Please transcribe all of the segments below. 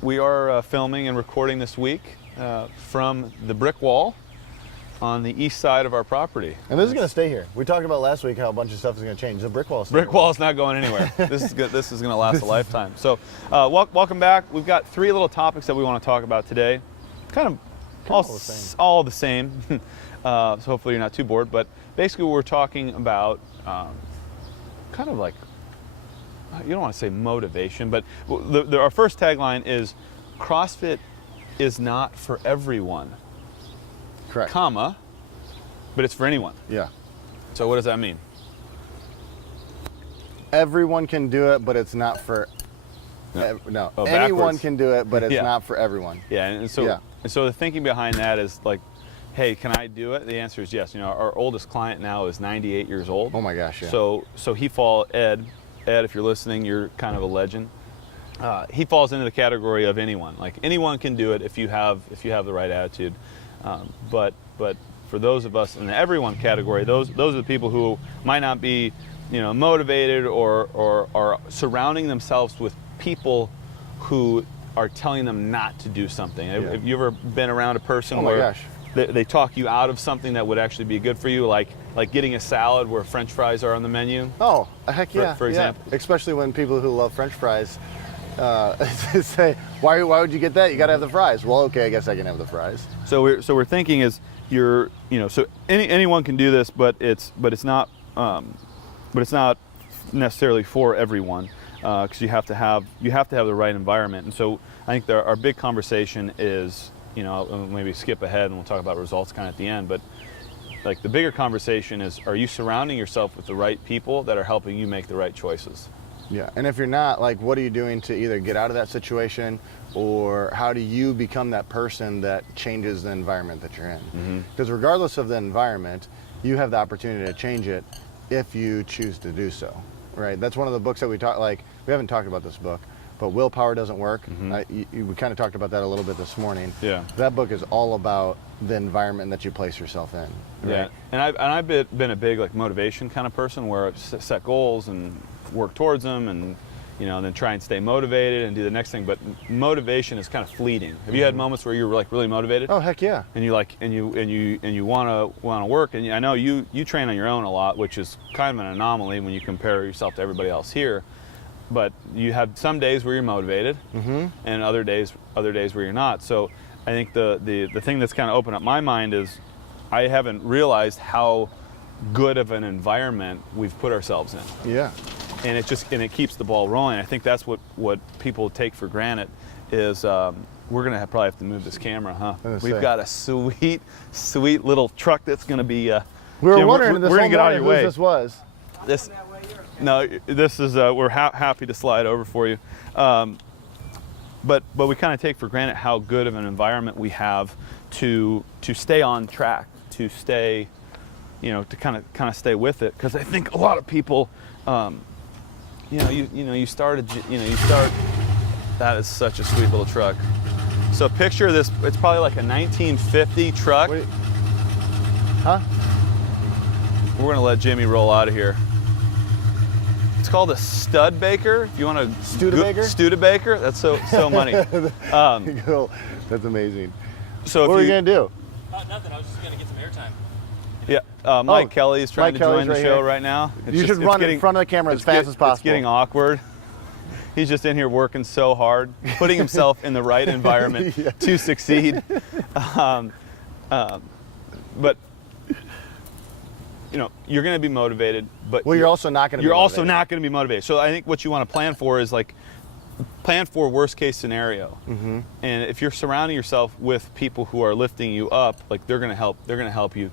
We are filming and recording this week from the brick wall on the east side of our property. And this is going to stay here. We talked about last week how a bunch of stuff is going to change. The brick wall is brick wall is not going anywhere. This is good. This is going to last a lifetime. So welcome back. We've got three little topics that we want to talk about today. Kind of all the same. So hopefully you're not too bored. But basically we're talking about kind of like, you don't want to say motivation, but our first tagline is CrossFit is not for everyone. Correct. Comma, but it's for anyone. Yeah. So what does that mean? Everyone can do it, but it's not for. No. Anyone can do it, but it's not for everyone. Yeah, and so the thinking behind that is like, hey, can I do it? The answer is yes. You know, our oldest client now is 98 years old. Oh my gosh, yeah. So Ed, if you're listening, you're kind of a legend. He falls into the category of anyone. Like anyone can do it if you have the right attitude. But for those of us in the everyone category, those are the people who might not be, motivated or are surrounding themselves with people who are telling them not to do something. Yeah. Have you ever been around a person where they talk you out of something that would actually be good for you, like getting a salad where French fries are on the menu? Oh, heck yeah. For example. Yeah. Especially when people who love French fries say, why would you get that? You got to have the fries. Well, okay, I guess I can have the fries. So we're thinking is so anyone can do this, but it's not necessarily for everyone, because you have to have the right environment. And so I think our big conversation is, maybe skip ahead and we'll talk about results kind of at the end, but like the bigger conversation is, are you surrounding yourself with the right people that are helping you make the right choices? Yeah, and if you're not, like, what are you doing to either get out of that situation, or how do you become that person that changes the environment that you're in? Because regardless of the environment, you have the opportunity to change it if you choose to do so, right? That's one of the books that we haven't talked about this book, but Willpower Doesn't Work. We kind of talked about that a little bit this morning. Yeah. That book is all about the environment that you place yourself in. Right? Yeah, and I've been a big like motivation kind of person where I set goals and work towards them, and then try and stay motivated and do the next thing. But motivation is kind of fleeting. Have you had moments where you're like really motivated? Oh heck yeah. And you want to work, and I know you train on your own a lot, which is kind of an anomaly when you compare yourself to everybody else here. But you have some days where you're motivated, and other days where you're not. So I think the thing that's kind of opened up my mind is I haven't realized how good of an environment we've put ourselves in. Yeah. And it keeps the ball rolling. I think that's what people take for granted is we're gonna probably have to move this camera, huh? We've got a sweet little truck that's gonna be. We were wondering we're gonna get out of your way. Who this was. This is we're happy to slide over for you, but we kind of take for granted how good of an environment we have to stay on track, to stay, to kind of stay with it. Because I think a lot of people, you start. That is such a sweet little truck. So picture this. It's probably like a 1950 truck. Wait. Huh? We're gonna let Jimmy roll out of here. It's called a Studebaker. If you want to Studebaker, that's so money. That's amazing. So what are you gonna do? Nothing. I was just gonna get some airtime. Yeah, Mike Kelly is trying to join the show right now. You should run in front of the camera as fast as possible. It's getting awkward. He's just in here working so hard, putting himself in the right environment to succeed. But you're going to be motivated, but you're also not going to. You're also not going to be motivated. So I think what you want to plan for is plan for worst case scenario. And if you're surrounding yourself with people who are lifting you up, like they're going to help. They're going to help you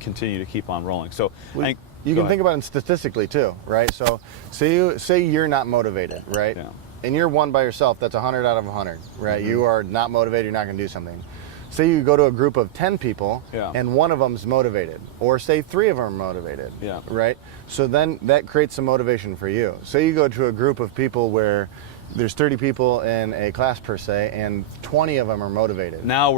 continue to keep on rolling. So I think you can think about it statistically too, right? So say you're not motivated, right? Yeah. And you're one by yourself. That's 100 out of 100, right? You are not motivated. You're not going to do something. Say you go to a group of 10 people and one of them's motivated, or say 3 of them are motivated, right? So then that creates some motivation for you. Say you go to a group of people where there's 30 people in a class per se, and 20 of them are motivated. Now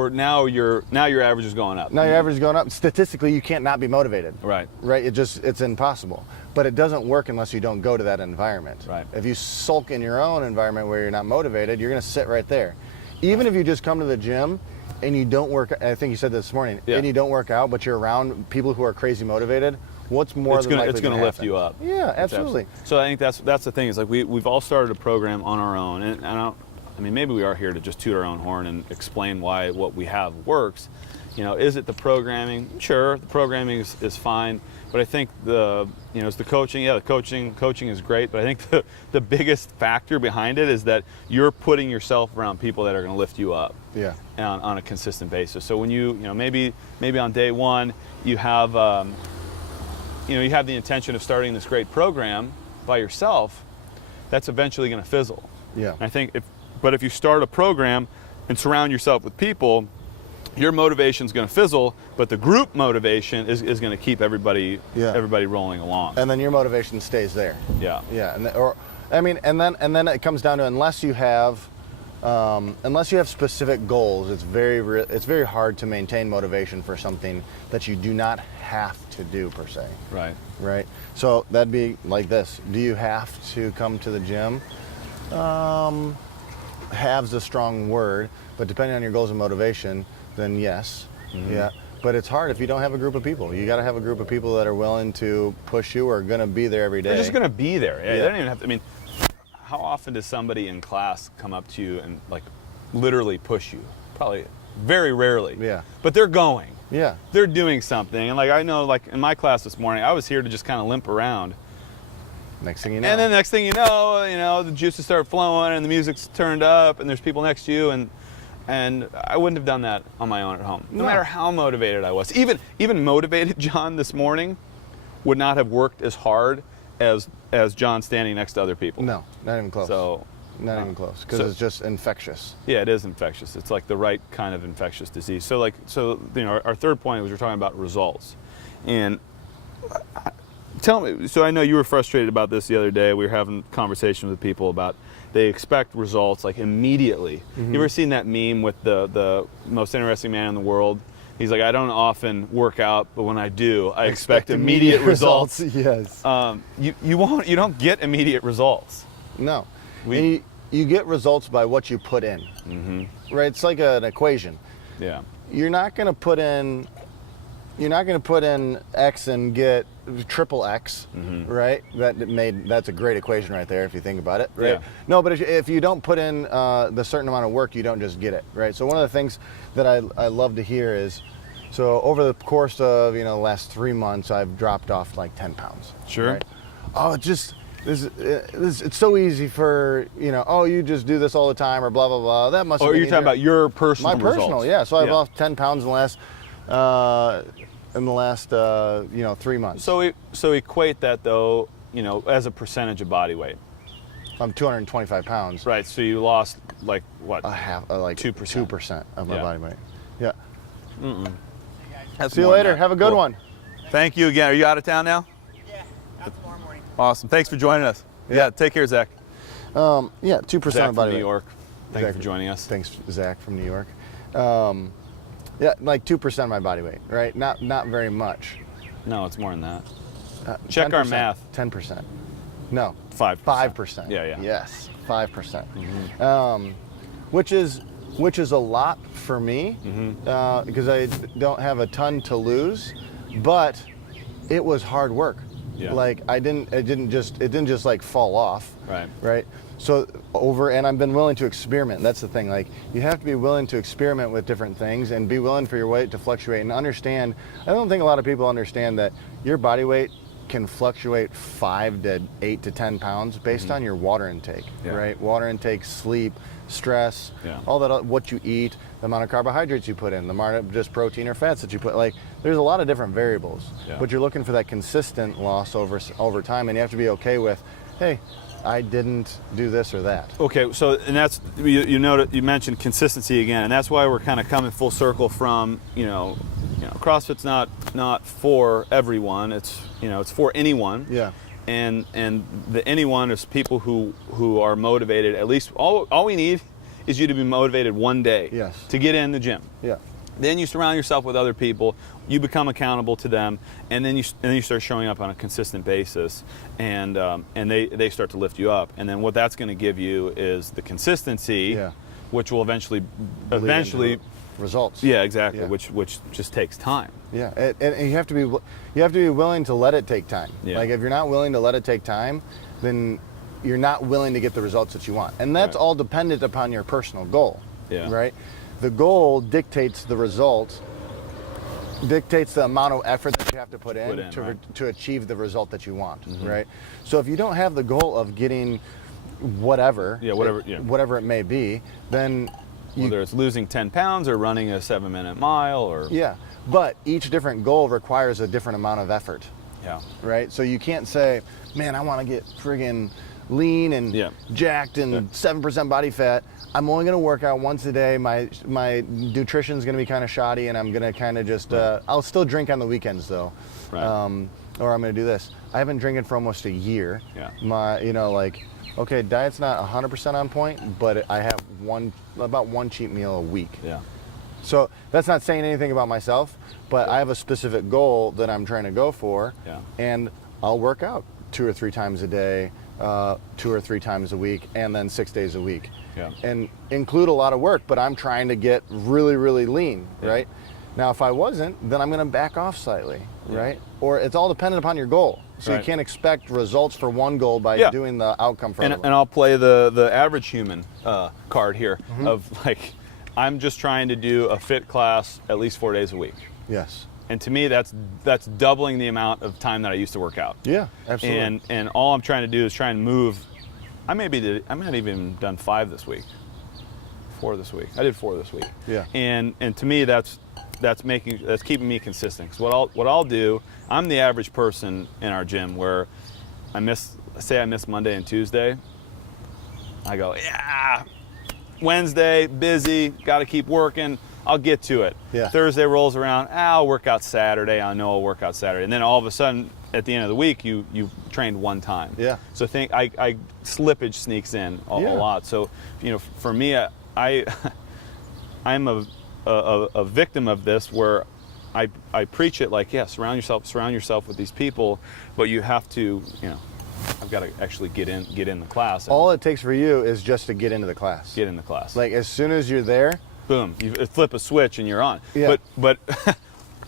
your average is going up. Now your average is going up. Statistically, you can't not be motivated. Right. Right. It's impossible. But it doesn't work unless you don't go to that environment. Right. If you sulk in your own environment where you're not motivated, you're going to sit right there. Even if you just come to the gym and you don't work, I think you said this morning, and you don't work out, but you're around people who are crazy motivated, what's more than likely it's going to lift you up. Yeah, absolutely. So I think that's the thing, is like we've all started a program on our own, and I mean, maybe we are here to just toot our own horn and explain why what we have works. Is it the programming? Sure, the programming is fine, but I think it's the coaching. Yeah, the coaching is great, but I think the biggest factor behind it is that you're putting yourself around people that are going to lift you up. Yeah. On a consistent basis. So when maybe on day one you have you have the intention of starting this great program by yourself, that's eventually going to fizzle. Yeah. And I think if you start a program and surround yourself with people, your motivation is going to fizzle, but the group motivation is going to keep everybody rolling along. And then your motivation stays there. Yeah. Yeah. And then it comes down to unless you have specific goals, it's very hard to maintain motivation for something that you do not have to do per se. Right. Right. So that'd be like this. Do you have to come to the gym? Have's a strong word, but depending on your goals and motivation, then yes. Mm-hmm. Yeah. But it's hard if you don't have a group of people. You got to have a group of people that are willing to push you or are going to be there every day. They're just going to be there. Yeah. Yeah. They don't even have to. I mean, how often does somebody in class come up to you and like literally push you? Probably very rarely. Yeah. But they're going. Yeah. They're doing something. And like I know, like in my class this morning, I was here to just kind of limp around. Next thing you know. And then next thing you know, the juices start flowing and the music's turned up and there's people next to you, and I wouldn't have done that on my own at home. No matter how motivated I was. Even motivated John this morning would not have worked as hard as John standing next to other people. No, not even close. So not even close, because it's just infectious. Yeah, it is infectious. It's like the right kind of infectious disease. So our third point was we're talking about results. And tell me, so I know you were frustrated about this the other day. We were having conversations with people about they expect results like immediately. Mm-hmm. You ever seen that meme with the most interesting man in the world? He's like, I don't often work out, but when I do, I expect immediate results. Yes. You don't get immediate results. No. You get results by what you put in. Mm-hmm. Right? It's like an equation. Yeah. You're not going to put in X and get triple X, mm-hmm. right? That's a great equation right there if you think about it, right? Yeah. No, but if you don't put in the certain amount of work, you don't just get it, right? So one of the things that I love to hear is, so over the course of the last 3 months, I've dropped off like 10 pounds. Sure. Right? Oh, it's so easy for you just do this all the time or blah blah blah. That must. Or you're talking about your personal my results. Personal, yeah. So I've lost 10 pounds in the last 3 months. So equate that though, as a percentage of body weight. I'm 225 pounds. Right. So you lost like what? A half, like 2%. 2% of my body weight. Yeah. See you later. Have a good one. Thank you again. Are you out of town now? Yeah, out tomorrow morning. Awesome. Thanks for joining us. Yeah. Take care, Zach. 2% Zach of body from weight. New York. Thanks for joining us. Thanks, Zach from New York. Like 2% of my body weight, right? Not very much. No, it's more than that. Check 10%, our math. 10%. No. 5%. 5%. Yeah. Yes, 5%. Mm-hmm. Which is a lot for me, mm-hmm. Because I don't have a ton to lose, but it was hard work. Yeah. Like it didn't just like fall off. Right. Right. So and I've been willing to experiment. That's the thing. Like you have to be willing to experiment with different things and be willing for your weight to fluctuate and understand. I don't think a lot of people understand that your body weight can fluctuate 5 to 8 to 10 pounds based on your water intake, right? Water intake, sleep, stress, all that, what you eat, the amount of carbohydrates you put in, the amount of just protein or fats that you put. Like there's a lot of different variables, but you're looking for that consistent loss over time, and you have to be okay with, hey, I didn't do this or that. Okay, so and that's you mentioned consistency again, and that's why we're kind of coming full circle from CrossFit's not for everyone. It's it's for anyone. Yeah. and the anyone is people who are motivated. At least all we need is you to be motivated one day Yes. to get in the gym. Yeah. Then you surround yourself with other people. You become accountable to them, and then you start showing up on a consistent basis, and they start to lift you up. And then what that's going to give you is the consistency, Yeah. which will eventually Lead into results. yeah, exactly. Yeah. Which just takes time. Yeah, and you have to be willing to let it take time. Yeah. Like if you're not willing to let it take time, then you're not willing to get the results that you want, and that's Right. all dependent upon your personal goal. Yeah. Right. The goal dictates the result, dictates the amount of effort that you have to put in, right. to achieve the result that you want. Right. So if you don't have the goal of getting whatever, whatever it may be, then Whether it's losing 10 pounds or running a 7-minute mile or yeah. But each different goal requires a different amount of effort. yeah. Right? So you can't say, man, I want to get friggin' lean and Yeah. jacked and 7% body fat. I'm only going to work out once a day. My nutrition's going to be kind of shoddy, and I'm going to kind of just, I'll still drink on the weekends though. Right. Or I'm going to do this. I haven't drinking for almost a year. Yeah. Okay, diet's not 100% on point, but I have about one cheat meal a week. Yeah. So that's not saying anything about myself, but I have a specific goal that I'm trying to go for, Yeah. and I'll work out 2 or 3 times a day, 2 or 3 times a week, and then 6 days a week. Yeah. And include a lot of work, but I'm trying to get really, really lean, Yeah. right? Now, if I wasn't, then I'm going to back off slightly, Yeah. right? Or it's all dependent upon your goal. So Right. you can't expect results for one goal by Yeah. doing the outcome for And other one. I'll play the average human card here Mm-hmm. of like, I'm just trying to do a fit class at least 4 days a week. Yes. And to me, that's doubling the amount of time that I used to work out. Yeah, absolutely. And all I'm trying to do is try and move. I might have even done 5 this week. 4 this week. I did 4 this week. Yeah. And to me, that's keeping me consistent. 'Cause what I'll do, I'm the average person in our gym where I miss Monday and Tuesday. I go, yeah, Wednesday, busy, got to keep working. I'll get to it. Yeah. Thursday rolls around, I'll work out Saturday. I know I'll work out Saturday. And then all of a sudden, at the end of the week, you trained one time. Yeah. So I slippage sneaks in a lot. So, for me, I'm a victim of this where I preach it like, yeah, surround yourself with these people, but you have to, I've got to actually get in the class. All it takes for you is just to get into the class. Get in the class. Like as soon as you're there, boom, you flip a switch and you're on. Yeah. But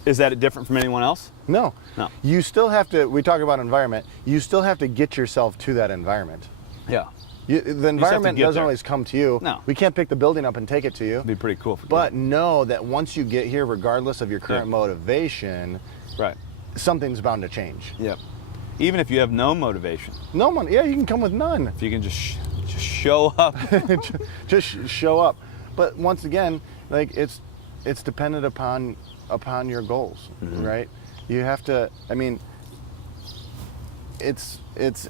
is that different from anyone else? no. No. You still have to, we talk about environment, you still have to get yourself to that environment. Yeah. The environment get doesn't there. always come to you. No. We can't pick the building up and take it to you. It'd be pretty cool. But know that once you get here, regardless of your current motivation, right. something's bound to change. Yep. Even if you have no motivation, No one, yeah, you can come with none. if you can just show up. Just show up. But once again, like it's dependent upon your goals, right? You have to. I mean, it's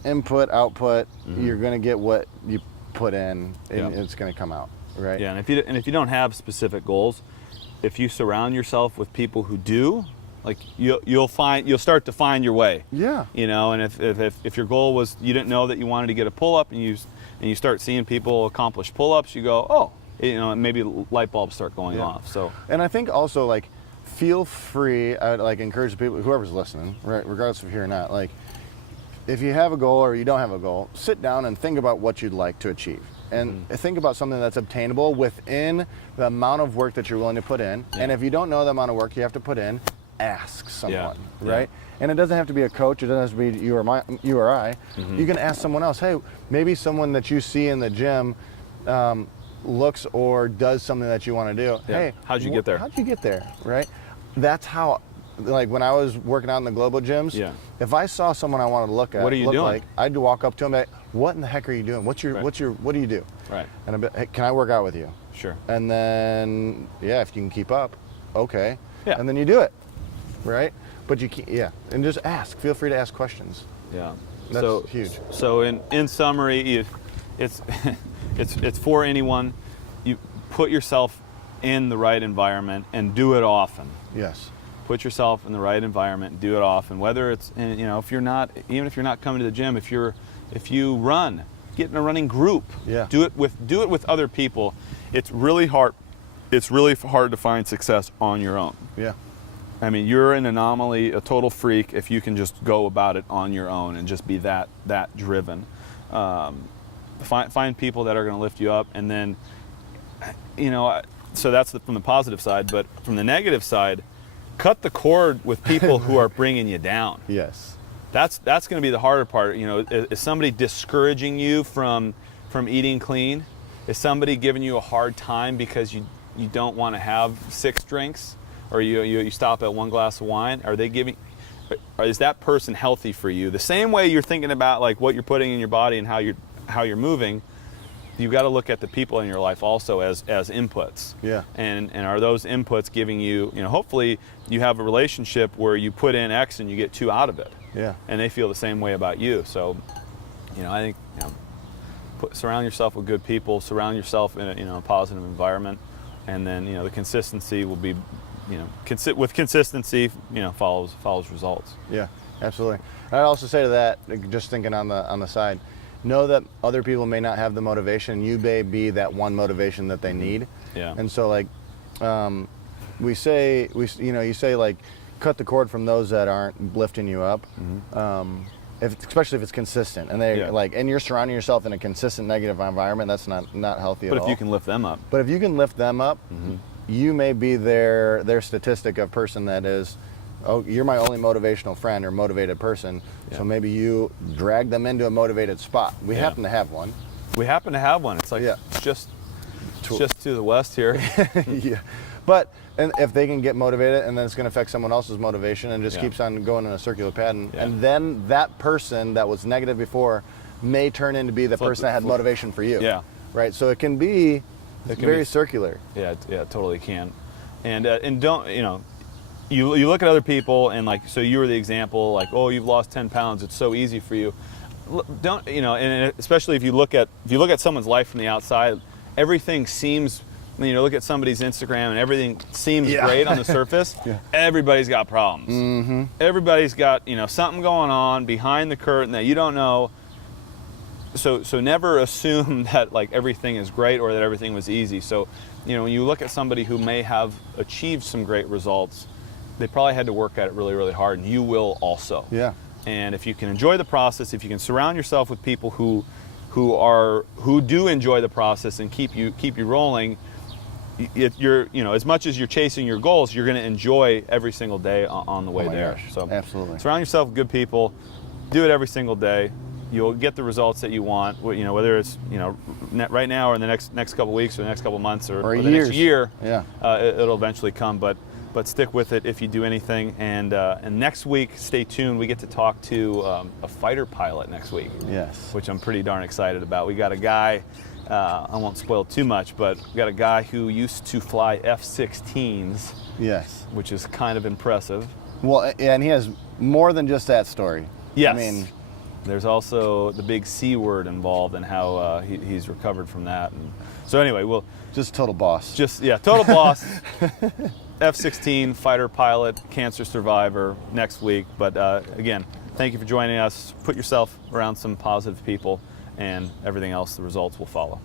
input, output. You're gonna get what you put in, and Yeah. it's gonna come out, right? Yeah, and if you don't have specific goals, if you surround yourself with people who do, like you'll start to find your way. Yeah. And if your goal was you didn't know that you wanted to get a pull up and you start seeing people accomplish pull ups, you go, oh, maybe light bulbs start going off. So And I think also like feel free. I would like encourage people, whoever's listening, right, regardless of here or not, like. If you have a goal or you don't have a goal, sit down and think about what you'd like to achieve. And think about something that's obtainable within the amount of work that you're willing to put in. Yeah. And if you don't know the amount of work you have to put in, ask someone, Yeah. right? And it doesn't have to be a coach. It doesn't have to be you or I. You can ask someone else, hey, maybe someone that you see in the gym looks or does something that you want to do. Yeah. Hey, How'd you get there? How'd you get there, right? That's how, like when I was working out in the global gyms, Yeah. if I saw someone I wanted to look at, What are you doing? like, I'd walk up to them and be like, what in the heck are you doing? What do you do? right, And I'd be, hey, can I work out with you? sure. And then, yeah, if you can keep up, okay. Yeah. And then you do it, right? But you can't, and just ask. Feel free to ask questions. Yeah. That's huge. So in summary, it's it's for anyone. You put yourself in the right environment and do it often. Yes. Put yourself in the right environment, do it often. Whether it's, and, if you're not, even if you're not coming to the gym, if you run, get in a running group. Yeah. Do it with other people. It's really hard. It's really hard to find success on your own. Yeah. I mean, you're an anomaly, a total freak if you can just go about it on your own and just be that driven. Find people that are going to lift you up, and then, so that's from the positive side. But from the negative side, cut the cord with people who are bringing you down. Yes. That's going to be the harder part. Is somebody discouraging you from eating clean? Is somebody giving you a hard time because you don't want to have 6 drinks, or you stop at 1 glass of wine? Is that person healthy for you? The same way you're thinking about like what you're putting in your body and how you're moving, you've got to look at the people in your life also as inputs. Yeah. And are those inputs giving you, hopefully you have a relationship where you put in X and you get 2 out of it. Yeah. And they feel the same way about you. So, I think, surround yourself with good people, surround yourself in a positive environment, and then, the consistency will be, with consistency, follows results. Yeah, absolutely. I'd also say to that, just thinking on the side, know that other people may not have the motivation. You may be that one motivation that they need. Yeah. And so, like, you say like, cut the cord from those that aren't lifting you up. Especially if it's consistent, and and you're surrounding yourself in a consistent negative environment. That's not healthy at all. But if you can lift them up. But if you can lift them up, you may be their statistic of person that is, oh, you're my only motivational friend or motivated person. Yeah. So maybe you drag them into a motivated spot. We happen to have one. It's like it's just to the west here. Yeah. But and if they can get motivated, and then it's going to affect someone else's motivation, and just keeps on going in a circular pattern, and then that person that was negative before may turn into be the person that had motivation for you. Yeah. Right. So it can be very circular. Yeah. It totally can. And don't you look at other people and like, so you were the example, like, oh, you've lost 10 pounds. It's so easy for you. Don't and especially if you look at someone's life from the outside, everything seems. Look at somebody's Instagram and everything seems great on the surface. Everybody's got problems. Everybody's got something going on behind the curtain that you don't know. So never assume that like everything is great or that everything was easy. So when you look at somebody who may have achieved some great results, they probably had to work at it really, really hard, and you will also. Yeah. And if you can enjoy the process, if you can surround yourself with people who do enjoy the process and keep you rolling. You're as much as you're chasing your goals, you're going to enjoy every single day on the way there. Gosh, so absolutely, surround yourself with good people. Do it every single day. You'll get the results that you want. Whether it's right now or in the next couple weeks or the next couple months or the next year. Yeah, it'll eventually come. But stick with it if you do anything. And next week, stay tuned. We get to talk to a fighter pilot next week. Yes, which I'm pretty darn excited about. We got a guy. I won't spoil too much, but we got a guy who used to fly F-16s. Yes. Which is kind of impressive. Well, and he has more than just that story. Yes. I mean, there's also the big C word involved and how he's recovered from that. And so anyway, we'll just total boss. Total boss. F-16 fighter pilot, cancer survivor next week. But again, thank you for joining us. Put yourself around some positive people, and everything else, the results will follow.